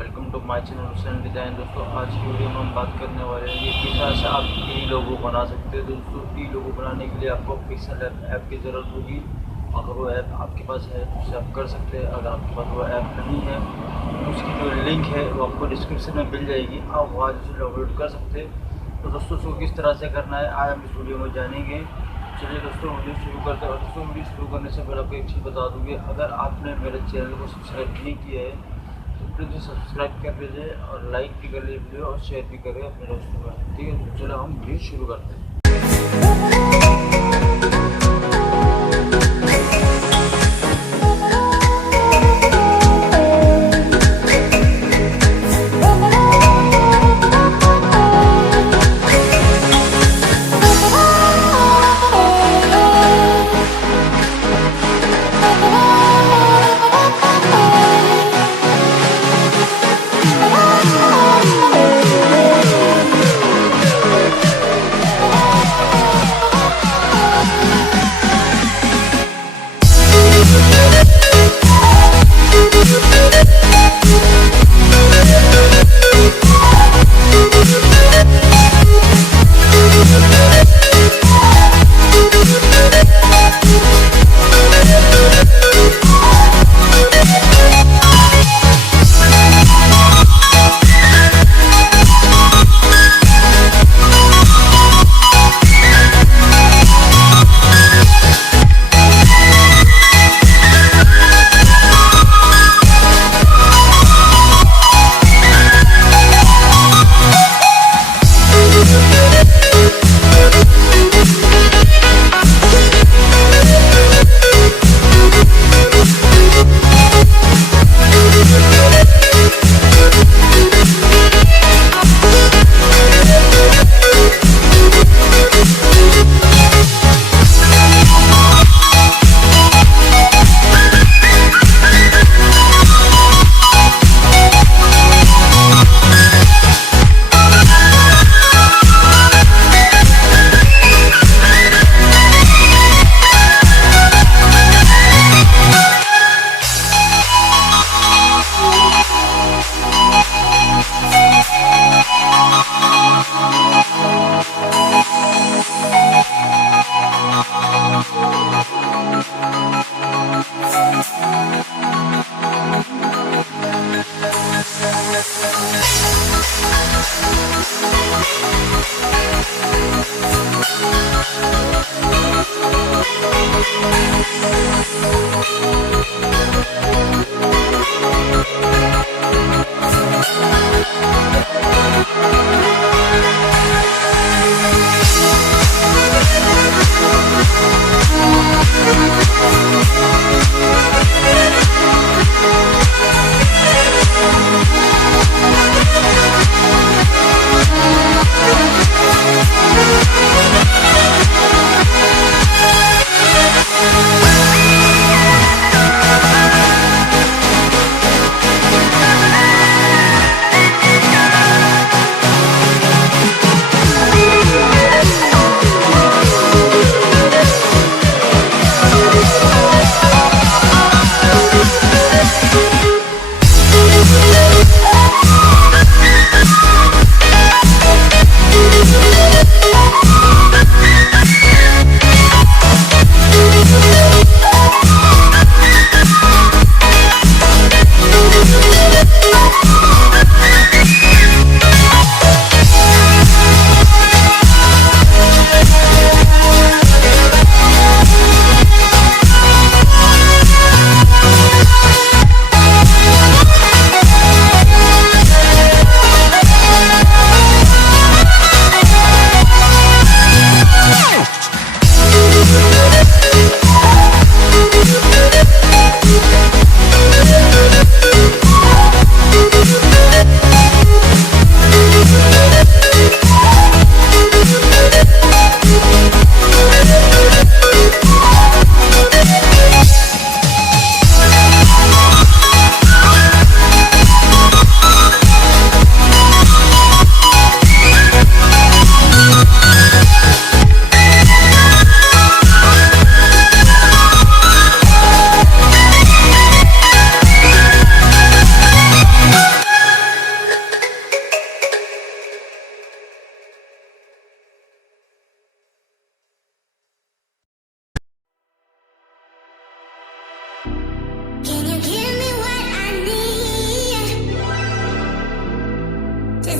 Welcome to my channel Hussain design. दोस्तों आज की वीडियो में हम बात करने वाले हैं कि किस तरह से आप ई लोगो बना सकते हैं। दोस्तों ई लोगो बनाने के लिए आपको पिक्सेलैब ऐप की ज़रूरत होगी। अगर वो ऐप आपके पास है तो उसे आप कर सकते हैं। अगर आपके पास वो ऐप नहीं है तो उसकी जो लिंक है वो आपको डिस्क्रिप्शन में मिल जाएगी, आप वहाँ से डाउनलोड कर सकते हैं। तो दोस्तों उसको किस तरह से करना है आज हम इस वीडियो में जानेंगे। चलिए दोस्तों वीडियो शुरू करते हैं। और दोस्तों वीडियो शुरू करने से पहले आपको एक चीज़ बता दूँगी, अगर आपने मेरे चैनल को सब्सक्राइब नहीं किया है तो प्लीज़ सब्सक्राइब कर लीजिए और लाइक भी कर लीजिए वीडियो और शेयर भी करें अपने दोस्तों में। ठीक है, तो चलो हम वीडियो शुरू करते हैं।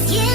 with you.